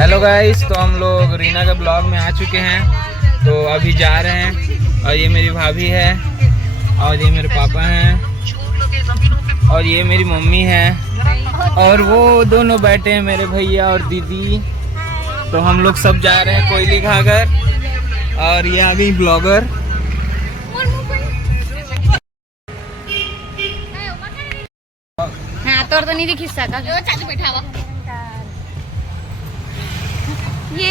Hello guys, तो हम लोग रीना के ब्लॉग में आ चुके हैं। तो अभी जा रहे हैं और ये मेरी भाभी है और ये मेरे पापा हैं और ये मेरी मम्मी है और वो दोनों बैठे हैं मेरे भैया और दीदी। तो हम लोग सब जा रहे हैं कोयली घाघर और ये आ गई ब्लॉगर। हाँ तोर तो नहीं दिख सकता बैठा ये।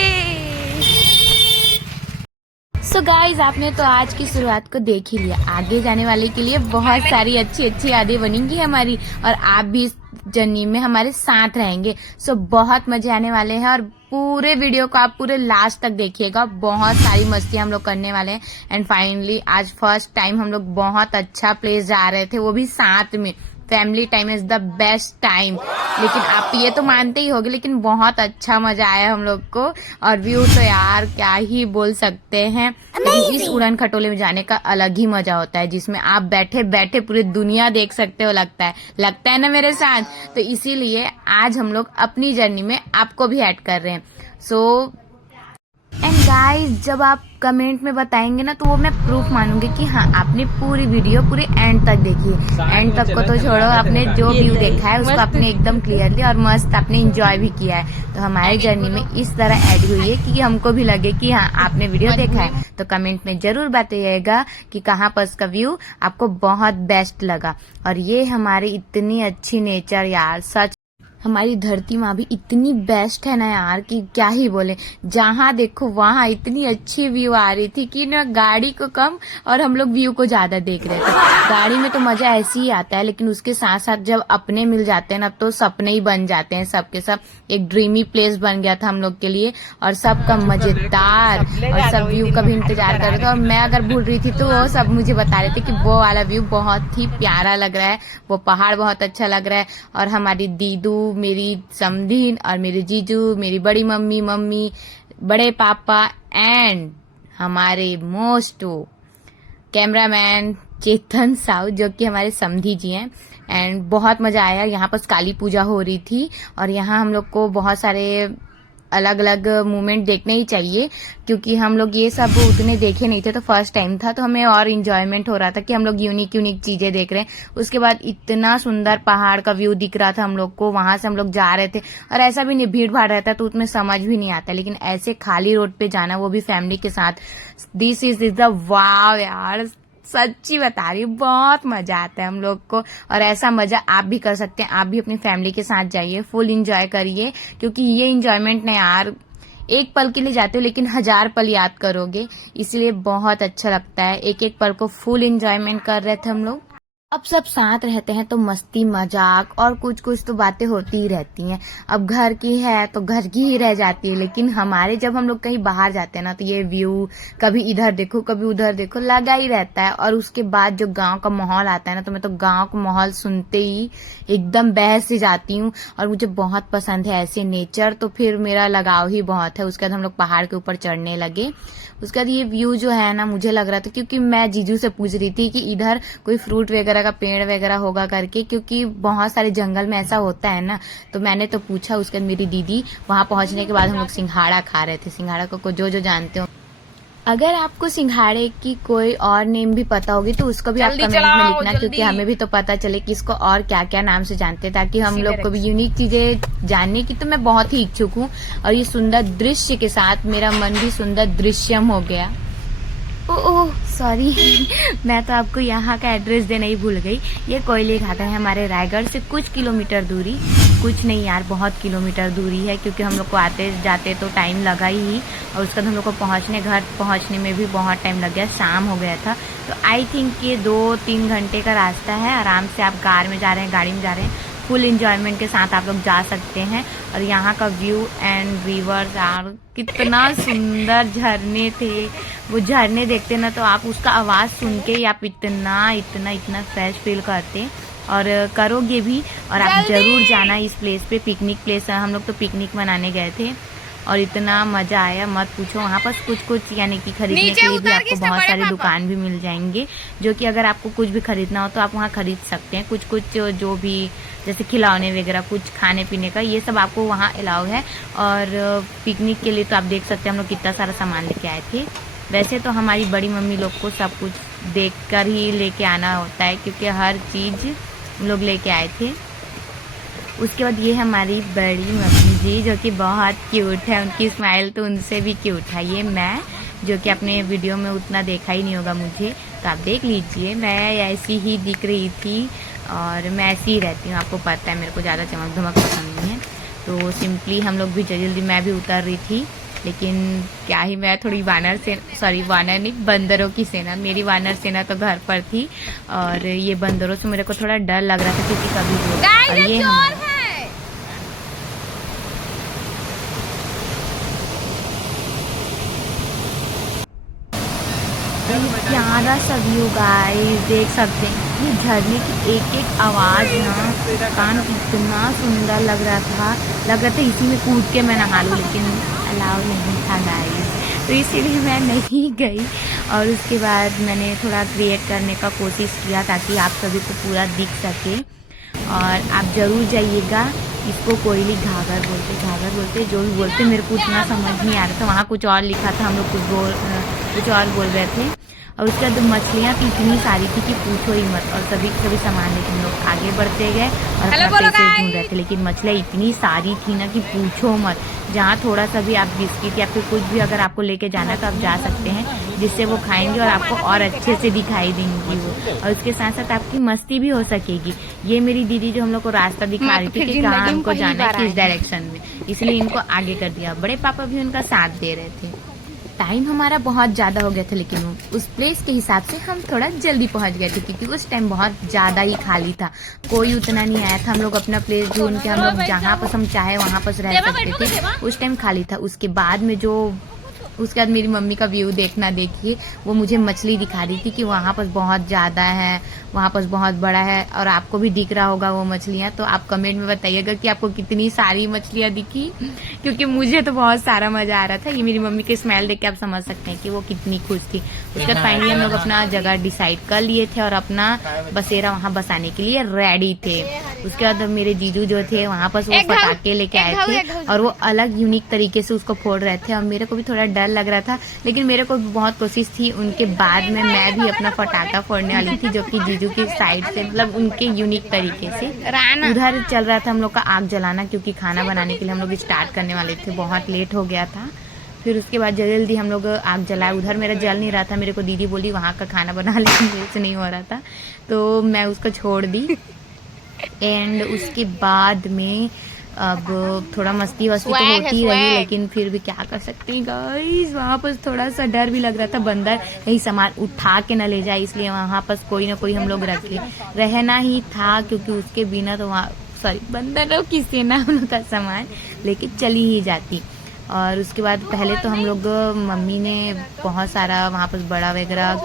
सो गाइज, आपने तो आज की शुरुआत को देख ही लिया। आगे जाने वाले के लिए बहुत सारी अच्छी अच्छी यादें बनेंगी हमारी और आप भी इस जर्नी में हमारे साथ रहेंगे। सो बहुत मजे आने वाले हैं और पूरे वीडियो को आप पूरे लास्ट तक देखिएगा। बहुत सारी मस्ती हम लोग करने वाले हैं। एंड फाइनली आज फर्स्ट टाइम हम लोग बहुत अच्छा प्लेस जा रहे थे, वो भी साथ में। Family time is the best time. लेकिन आप ये तो मानते ही होंगे, लेकिन बहुत अच्छा मजा आया हम लोग को। और व्यू तो यार क्या ही बोल सकते हैं। लेकिन इस उड़न खटोले में जाने का अलग ही मजा होता है, जिसमें आप बैठे बैठे पूरी दुनिया देख सकते हो। लगता है ना मेरे साथ। तो इसीलिए आज हम लोग अपनी जर्नी में आपको भी ऐड कर रहे हैं। सो एंड गाइस, जब आप कमेंट में बताएंगे ना तो वो मैं प्रूफ मानूंगी कि हाँ आपने पूरी वीडियो पूरे एंड तक देखी है। एंड तक को तो छोड़ो, आपने जो व्यू देखा है उसको आपने एकदम क्लियरली और मस्त आपने एंजॉय भी किया है। तो हमारी जर्नी में इस तरह ऐड हुई है कि हमको भी लगे कि हाँ आपने वीडियो देखा है। तो कमेंट में जरूर बताइएगा कि कहाँ पर उसका व्यू आपको बहुत बेस्ट लगा। और ये हमारी इतनी अच्छी नेचर यार, सच हमारी धरती माँ भी इतनी बेस्ट है ना यार कि क्या ही बोले। जहाँ देखो वहाँ इतनी अच्छी व्यू आ रही थी कि ना गाड़ी को कम और हम लोग व्यू को ज्यादा देख रहे थे। गाड़ी में तो मजा ऐसे ही आता है, लेकिन उसके साथ साथ जब अपने मिल जाते हैं ना तो सपने ही बन जाते हैं सबके सब। एक ड्रीमी प्लेस बन गया था हम लोग के लिए और सबका मजेदार। और सब व्यू का भी इंतजार कर रहे थे। और मैं अगर भूल रही थी तो वो सब मुझे बता रहे थे कि वो वाला व्यू बहुत ही प्यारा लग रहा है, वो पहाड़ बहुत अच्छा लग रहा है। और हमारी दीदू, मेरी समधीन और मेरे जीजू, मेरी बड़ी मम्मी, बड़े पापा एंड हमारे मोस्ट कैमरामैन चेतन साहू, जो कि हमारे समधी जी हैं। एंड बहुत मजा आया। यहाँ पर काली पूजा हो रही थी और यहाँ हम लोग को बहुत सारे अलग अलग मूवमेंट देखने ही चाहिए, क्योंकि हम लोग ये सब उतने देखे नहीं थे। तो फर्स्ट टाइम था तो हमें और इंजॉयमेंट हो रहा था कि हम लोग यूनिक चीजें देख रहे हैं। उसके बाद इतना सुंदर पहाड़ का व्यू दिख रहा था हम लोग को, वहां से हम लोग जा रहे थे। और ऐसा भी नहीं भीड़ भाड़ रहता तो उसमें समझ भी नहीं आता, लेकिन ऐसे खाली रोड पे जाना, वो भी फैमिली के साथ, दिस इज द वाव यार। सच्ची बता रही हूँ, बहुत मजा आता है हम लोग को। और ऐसा मजा आप भी कर सकते हैं। आप भी अपनी फैमिली के साथ जाइए, फुल एंजॉय करिए, क्योंकि ये एंजॉयमेंट ना यार एक पल के लिए जाते हो लेकिन 1000 पल याद करोगे। इसलिए बहुत अच्छा लगता है। एक एक पल को फुल एंजॉयमेंट कर रहे थे हम लोग। अब सब साथ रहते हैं तो मस्ती मजाक और कुछ कुछ तो बातें होती ही रहती हैं। अब घर की है तो घर की ही रह जाती है, लेकिन हमारे जब हम लोग कहीं बाहर जाते हैं ना तो ये व्यू कभी इधर देखो कभी उधर देखो लगा ही रहता है। और उसके बाद जो गांव का माहौल आता है ना, तो मैं तो गांव का माहौल सुनते ही एकदम बहस से जाती हूँ। और मुझे बहुत पसंद है ऐसे नेचर, तो फिर मेरा लगाव ही बहुत है। उसके बाद हम लोग पहाड़ के ऊपर चढ़ने लगे। उसके बाद ये व्यू जो है ना, मुझे लग रहा था, क्योंकि मैं जीजू से पूछ रही थी कि इधर कोई फ्रूट वगैरह का पेड़ वगैरह होगा करके, क्योंकि बहुत सारे जंगल में ऐसा होता है ना। तो मैंने तो पूछा। उसके बाद मेरी दीदी, वहां पहुंचने के बाद हम लोग सिंघाड़ा खा रहे थे। सिंघाड़ा को जो जो जानते हो, अगर आपको सिंघाड़े की कोई और नेम भी पता होगी तो उसको भी आप कमेंट में लिखना, क्योंकि हमें भी तो पता चले कि इसको और क्या क्या नाम से जानते हैं, ताकि हम लोग को भी यूनिक चीजें जानने की तो मैं बहुत ही इच्छुक हूँ। और ये सुंदर दृश्य के साथ मेरा मन भी सुंदर दृश्यम हो गया। ओह सॉरी मैं तो आपको यहाँ का एड्रेस देना ही भूल गई। ये कोयली घाघर है हमारे रायगढ़ से कुछ किलोमीटर दूरी, कुछ नहीं यार बहुत किलोमीटर दूरी है, क्योंकि हम लोग को आते जाते तो टाइम लगा ही। और उसके बाद हम लोग को घर पहुँचने में भी बहुत टाइम लग गया, शाम हो गया था। तो आई थिंक ये 2-3 घंटे का रास्ता है। आराम से आप कार में जा रहे हैं, गाड़ी में जा रहे हैं, फुल एंजॉयमेंट के साथ आप लोग जा सकते हैं। और यहाँ का व्यू एंड रिवर्स यार कितना सुंदर झरने थे। वो झरने देखते ना तो आप उसका आवाज सुन के आप इतना फ्रेश फील करते और करोगे भी। और आप जरूर जाना इस प्लेस पे। पिकनिक प्लेस है, हम लोग तो पिकनिक मनाने गए थे। और इतना मज़ा आया मत पूछो। वहाँ पर कुछ यानी कि खरीदने के लिए भी आपको बहुत सारे दुकान भी मिल जाएंगे, जो कि अगर आपको कुछ भी खरीदना हो तो आप वहाँ खरीद सकते हैं। कुछ जो भी जैसे खिलौने वगैरह, कुछ खाने पीने का, ये सब आपको वहाँ अलाउ है। और पिकनिक के लिए तो आप देख सकते हैं हम लोग कितना सारा सामान लेके आए थे। वैसे तो हमारी बड़ी मम्मी लोग को सब कुछ देखकर ही लेके आना होता है, क्योंकि हर चीज़ हम लोग लेके आए थे। उसके बाद ये हमारी बड़ी मम्मी जी, जो कि बहुत क्यूट है, उनकी स्माइल तो उनसे भी क्यूट है। ये मैं, जो कि अपने वीडियो में उतना देखा ही नहीं होगा मुझे, तो आप देख लीजिए। मैं ऐसी ही दिख रही थी और मैं ऐसी ही रहती हूँ, आपको पता है मेरे को ज़्यादा चमक धमक पसंद नहीं है। तो सिंपली हम लोग भी जल्दी मैं भी उतर रही थी, लेकिन क्या ही, मैं थोड़ी वानर नहीं, बंदरों की सेना, मेरी वानर सेना तो घर पर थी और ये बंदरों से मेरे को थोड़ा डर लग रहा था, क्योंकि कभी और ये प्यारा सा व्यू गाइस देख सकते हैं। ये झरने की एक एक आवाज़ ना कान इतना सुंदर लग रहा था इसी में कूद के मैं नहा लूँ, लेकिन अलाउ नहीं था गाइस, तो इसीलिए मैं नहीं गई। और उसके बाद मैंने थोड़ा क्रिएट करने का कोशिश किया ताकि आप सभी को पूरा दिख सके। और आप ज़रूर जाइएगा। इसको कोयली घाघर बोलते जो भी बोलते, मेरे को उतना समझ नहीं आ रहा था। वहाँ कुछ और लिखा था, हम लोग कुछ और बोल रहे थे। और उसके बाद मछलियाँ तो इतनी सारी थी कि पूछो ही मत। और सभी सामान लेके हम लोग आगे बढ़ते गए और अपना पैसे ढूंढ रहे थे, लेकिन मछलियाँ इतनी सारी थी ना कि पूछो मत। जहाँ थोड़ा सा भी आप बिस्किट या फिर कुछ भी अगर आपको लेके जाना है तो आप जा सकते हैं, जिससे वो खाएंगे और आपको और अच्छे से दिखाई देंगी वो, और उसके साथ साथ आपकी मस्ती भी हो सकेगी। ये मेरी दीदी जो हम लोग को रास्ता दिखा रही थी कि कहाँ हमको जाना है, किस डायरेक्शन में, इसलिए इनको आगे कर दिया। बड़े पापा भी उनका साथ दे रहे थे। टाइम हमारा बहुत ज़्यादा हो गया था, लेकिन उस प्लेस के हिसाब से हम थोड़ा जल्दी पहुंच गए थे, क्योंकि उस टाइम बहुत ज़्यादा ही खाली था, कोई उतना नहीं आया था। हम लोग अपना प्लेस ढूंढ के हम लोग जहाँ पर हम चाहे वहाँ पर रह सकते थे, उस टाइम खाली था। उसके बाद मेरी मम्मी का व्यू देखिए, वो मुझे मछली दिखा रही थी कि वहाँ पर बहुत ज़्यादा है, वहाँ पर बहुत बड़ा है, और आपको भी दिख रहा होगा वो मछलियाँ। तो आप कमेंट में बताइएगा कि आपको कितनी सारी मछलियाँ दिखी, क्योंकि मुझे तो बहुत सारा मजा आ रहा था। ये मेरी मम्मी के स्माइल देख के आप समझ सकते हैं कि वो कितनी खुश थी। उसके बाद फाइनली हम लोग अपना जगह डिसाइड कर लिए थे और अपना बसेरा वहाँ बसाने के लिए रेडी थे। उसके बाद मेरे जीजू जो थे वहाँ पर वो पटाखे लेके आए थे और वो अलग यूनिक तरीके से उसको फोड़ रहे थे, और मेरे को भी थोड़ा डर लग रहा था, लेकिन मेरे को बहुत कोशिश थी। उनके बाद में मैं भी अपना पटाखा फोड़ने वाली थी, जो कि जीजू की साइड से, मतलब उनके यूनिक तरीके से। उधर चल रहा था हम लोग का आग जलाना, क्योंकि खाना बनाने के लिए हम लोग स्टार्ट करने वाले थे, बहुत लेट हो गया था। फिर उसके बाद जल्दी हम लोग आग जलाए। उधर मेरा जल नहीं रहा था, मेरे को दीदी बोली वहाँ का खाना बना, लेकिन मेरे से नहीं हो रहा था, तो मैं उसको छोड़ दी। एंड उसके बाद में अब थोड़ा मस्ती तो होती रही, लेकिन फिर भी क्या कर सकते हैं गाइस। वहाँ पर थोड़ा सा डर भी लग रहा था, बंदर कहीं सामान उठा के न ले जाए, इसलिए वहाँ पर कोई ना कोई हम लोग रहना ही था, क्योंकि उसके बिना तो बंदरों की सेना हम लोग का सामान लेके चली ही जाती। और उसके बाद पहले तो हम लोग, मम्मी ने बहुत सारा वहाँ पर बड़ा वगैरह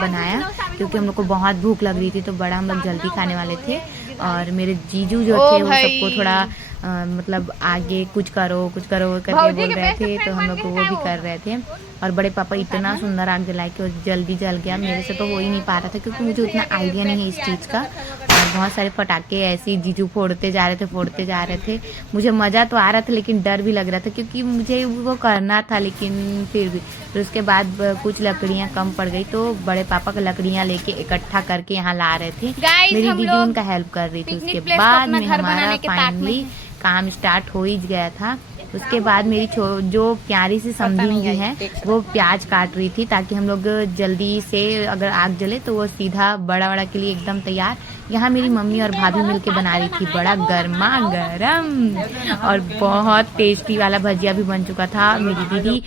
बनाया, क्योंकि हम लोग को बहुत भूख लग रही थी, तो बड़ा हम लोग जल्दी खाने वाले थे। और मेरे जीजू जो थे वो सबको थोड़ा मतलब आगे कुछ करो करके बोल रहे थे, तो हम लोग वो भी कर रहे थे। और बड़े पापा इतना सुंदर आग जलाए कि वो जल्दी जल गया, मेरे से तो हो ही नहीं पा रहा था, क्योंकि मुझे उतना आइडिया नहीं है इस चीज़ का। और बहुत सारे पटाखे ऐसे ही जीजू फोड़ते जा रहे थे। मुझे मज़ा तो आ रहा था, लेकिन डर भी लग रहा था, क्योंकि मुझे वो करना था, लेकिन फिर भी। फिर उसके बाद कुछ लकड़ियाँ कम पड़ गई, तो बड़े पापा का लकड़ियाँ लेके इकट्ठा करके यहाँ ला रहे थे। मेरी दीदी उनका हेल्प कर रही थी। उसके बाद में हमारा फाइनली काम स्टार्ट हो ही गया था। उसके बाद मेरी जो प्यारी सी समधी जी है, वो प्याज काट रही थी, ताकि हम लोग जल्दी से अगर आग जले तो वो सीधा बड़ा के लिए एकदम तैयार। यहाँ मेरी मम्मी और भाभी मिलके बना रही थी बड़ा गर्मा गर्म, और बहुत टेस्टी वाला भजिया भी बन चुका था। मेरी दीदी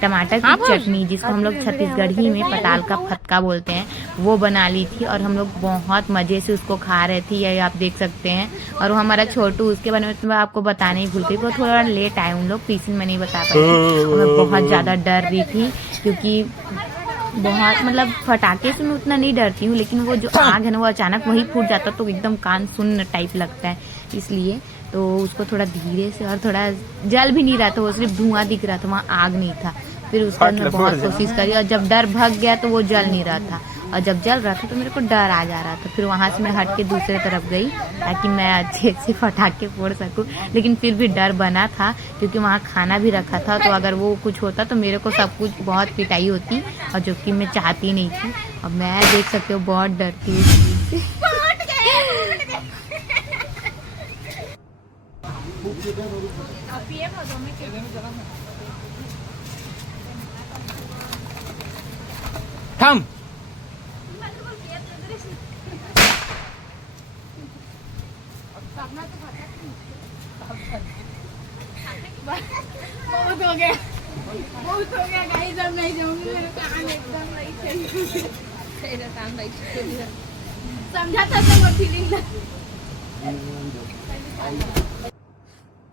टमाटर की चटनी, जिसको हम लोग छत्तीसगढ़ी में पताल का फटका बोलते हैं, वो बना ली थी, और हम लोग बहुत मजे से उसको खा रहे थे, ये आप देख सकते हैं। और वो हमारा छोटू, उसके बारे में मैं आपको बताने ही भूल गई, वो थोड़ा लेट आए उन लोग, पीछे में नहीं बता पाई थी। मैं बहुत ज़्यादा डर रही थी, क्योंकि बहुत मतलब फटाके से मैं उतना नहीं डरती हूँ, लेकिन वो जो आग है ना, वो अचानक वही फूट जाता तो एकदम कान सुन्न टाइप लगता है, इसलिए। तो उसको थोड़ा धीरे से, और थोड़ा जल भी नहीं रहा था, वो सिर्फ धुआं दिख रहा था, वहाँ आग नहीं था। फिर उसका मैं बहुत कोशिश करी और जब डर भग गया तो वो जल नहीं रहा था, और जब जल रहा था तो मेरे को डर आ जा रहा था। फिर वहाँ से मैं हट के दूसरे तरफ गई ताकि मैं अच्छे से पटाखे फोड़ सकूं, लेकिन फिर भी डर बना था क्योंकि वहाँ खाना भी रखा था, तो अगर वो कुछ होता तो मेरे को सब कुछ बहुत पिटाई होती, और जो कि मैं चाहती नहीं थी। और मैं देख सकते हो बहुत डरती हूँ इस चीज़ से। थम बहुत हो गया गाइस, अब नहीं जाऊंगी, मेरे कान एकदम नहीं चल समझा था सब फीलिंग।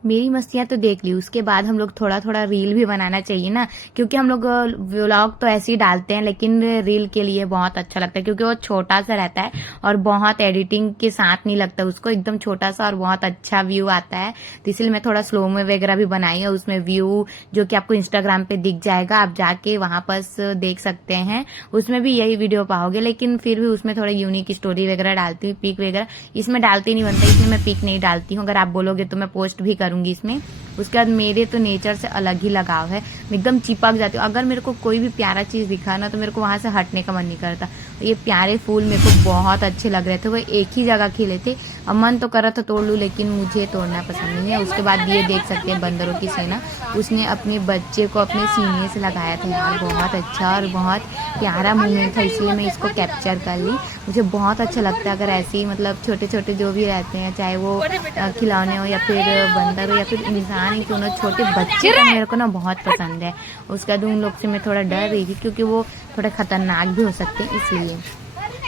मेरी मस्तियाँ तो देख ली, उसके बाद हम लोग थोड़ा थोड़ा रील भी बनाना चाहिए ना, क्योंकि हम लोग व्लॉग तो ऐसे ही डालते हैं, लेकिन रील के लिए बहुत अच्छा लगता है क्योंकि वो छोटा सा रहता है और बहुत एडिटिंग के साथ नहीं लगता उसको, एकदम छोटा सा और बहुत अच्छा व्यू आता है। तो इसलिए मैं थोड़ा स्लो में वगैरह भी बनाई है, उसमें व्यू जो कि आपको इंस्टाग्राम पे दिख जाएगा, आप जाके वहां पर देख सकते हैं, उसमें भी यही वीडियो पाओगे। लेकिन फिर भी उसमें थोड़ा यूनिक स्टोरी वगैरह डालती हूँ, पिक वगैरह इसमें डालती नहीं बनता, इसलिए मैं पिक नहीं डालती हूँ। अगर आप बोलोगे तो मैं पोस्ट भी करूंगी इसमें। उसके बाद मेरे तो नेचर से अलग ही लगाव है, मैं एकदम चिपक जाती हूँ। अगर मेरे को कोई भी प्यारा चीज दिखा ना तो मेरे को वहां से हटने का मन नहीं करता। ये प्यारे फूल मेरे को बहुत अच्छे लग रहे थे, वो एक ही जगह खिले थे, अब मन तो कर रहा था तोड़ लूं, लेकिन मुझे तोड़ना पसंद नहीं है। उसके बाद ये देख सकते हैं बंदरों की सेना, उसने अपने बच्चे को अपने सीने से लगाया था यार, बहुत अच्छा और बहुत प्यारा मोमेंट था, इसलिए मैं इसको कैप्चर कर ली। मुझे बहुत अच्छा लगता है अगर ऐसे ही मतलब छोटे छोटे जो भी रहते हैं, चाहे वो खिलौने हो या फिर बंदर हो या फिर इंसान ही क्यों ना, छोटे बच्चे तो मेरे को ना बहुत पसंद है। उसके बाद उन लोग से मैं थोड़ा डर रही थी क्योंकि वो थोड़ा खतरनाक भी हो सकते हैं, इसलिए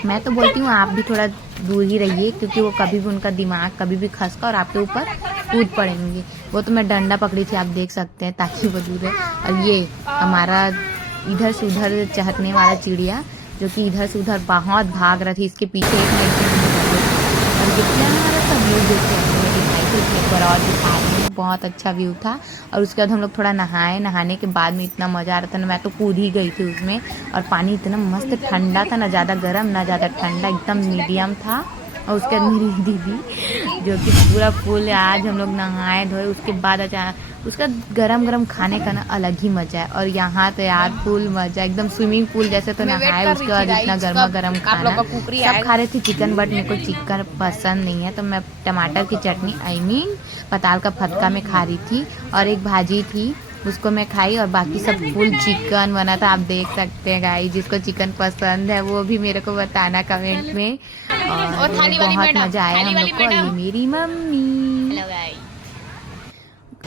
मैं तो बोलती हूँ आप भी थोड़ा दूर ही रहिए, क्योंकि वो कभी भी उनका दिमाग कभी भी खसका और आपके ऊपर कूद पड़ेंगे। वो तो मैं डंडा पकड़ी थी, आप देख सकते हैं, ताकि वो दूर है। और ये हमारा इधर से उधर चहकने वाला चिड़िया जो कि इधर से उधर बहुत भाग रहा थी, इसके पीछे एक और जितना हमारा सब व्यू दिखाई बहुत अच्छा व्यू था। और उसके बाद हम लोग थोड़ा नहाए, नहाने के बाद में इतना मजा आ रहा था ना, मैं तो कूद ही गई थी उसमें। और पानी इतना मस्त ठंडा था, ना ज्यादा गर्म ना ज्यादा ठंडा, एकदम मीडियम था। और उसके बाद मेरी दीदी जो कि पूरा फुल आज हम लोग नहाए धोए, उसके बाद अचानक उसका गरम गरम खाने का ना अलग ही मजा है। और यहाँ तो यार फुल मजा, एकदम स्विमिंग पूल जैसे तो नहाए, उसके बाद इतना गर्मा गर्म खाना सब खा रहे थे चिकन, बट मेरे को चिकन पसंद नहीं है, तो मैं टमाटर की चटनी पताल का फटका में खा रही थी, और एक भाजी थी उसको मैं खाई, और बाकी सब फुल चिकन बना था। आप देख सकते हैं गाइस, जिसको चिकन पसंद है वो भी मेरे को बताना कमेंट में। और बहुत मजा आया हम लोग को। ये मेरी मम्मी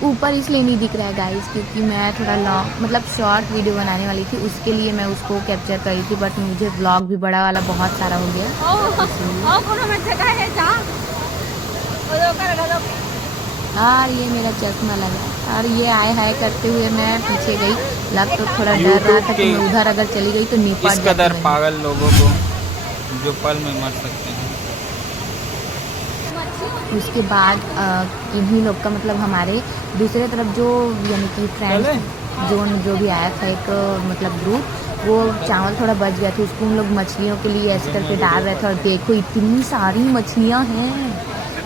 ऊपर इसलिए नहीं दिख रहा है गाइस क्योंकि मैं थोड़ा लॉन्ग मतलब शॉर्ट वीडियो बनाने वाली थी, उसके लिए मैं उसको कैप्चर करी थी, बट मुझे व्लॉग भी बड़ा वाला बहुत सारा हो गया। और ये मेरा चश्मा लगा, और ये आए हाय करते हुए मैं पीछे गई, लग तो थोड़ा डर रहा था कि मैं उधर अगर चली गई तो निपट इस कदर पागल लोगों को जो पल में मर सकते हैं। उसके बाद इन्हीं लोग का मतलब हमारे दूसरे तरफ जो यानी कि फ्रेंड्स जो भी आया था एक मतलब ग्रुप, वो चावल थोड़ा बच गया था, उसको हम लोग मछलियों के लिए ऐसे करके डाल रहे थे। और देखो इतनी सारी मछलियाँ हैं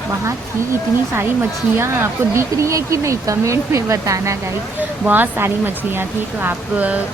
वहाँ थी, इतनी सारी मछलियाँ आपको दिख रही है कि नहीं कमेंट में बताना गाइस। बहुत सारी मछलियाँ थी, तो आप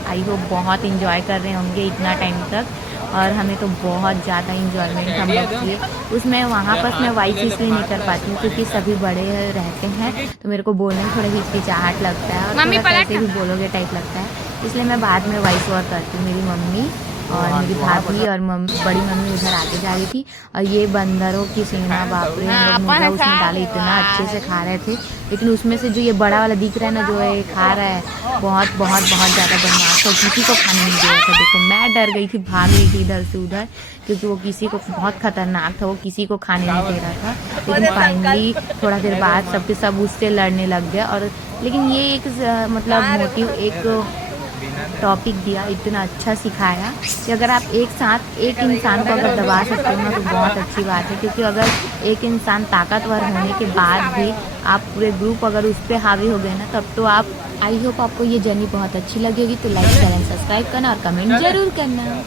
आई होप बहुत इंजॉय कर रहे होंगे इतना टाइम तक, और हमें तो बहुत ज़्यादा इंजॉयमेंट हम लोग किए उसमें। वहाँ पर मैं वॉइस इसलिए नहीं कर पाती हूँ क्योंकि सभी बड़े रहते हैं, तो मेरे को बोलने में थोड़ा हिचकिचाहट लगता है और थोड़ा कैसे भी बोलोगे टाइप लगता है, इसलिए मैं बाद में वॉइस ओवर करती हूँ। मेरी मम्मी और मेरी भाभी और बड़ी मम्मी उधर आगे जा रही थी, और ये बंदरों की सेना बाप रे, हम लोग मुर्गा उसमें डाले, इतना अच्छे से खा रहे थे। लेकिन उसमें से जो ये बड़ा वाला दिख रहा है ना, जो ये खा रहा है, बहुत बहुत बहुत ज़्यादा बदमाश था, किसी को खाने नहीं दे रहा था। देखो मैं डर गई थी, भाग रही थी इधर से उधर, क्योंकि वो किसी को बहुत खतरनाक था, वो किसी को खाने नहीं दे रहा था। लेकिन फाइनली थोड़ा देर बाद सबके सब उससे लड़ने लग गए। और लेकिन ये एक मतलब मोटिव एक टॉपिक दिया, इतना अच्छा सिखाया कि अगर आप एक साथ एक इंसान को अगर दबा सकते हो ना तो बहुत अच्छी बात है। क्योंकि अगर एक इंसान ताकतवर होने के बाद भी आप पूरे ग्रुप अगर उस पर हावी हो गए ना तब तो आप, आई होप आपको ये जर्नी बहुत अच्छी लगेगी। तो लाइक, शेयर एंड सब्सक्राइब करना और कमेंट जरूर करना।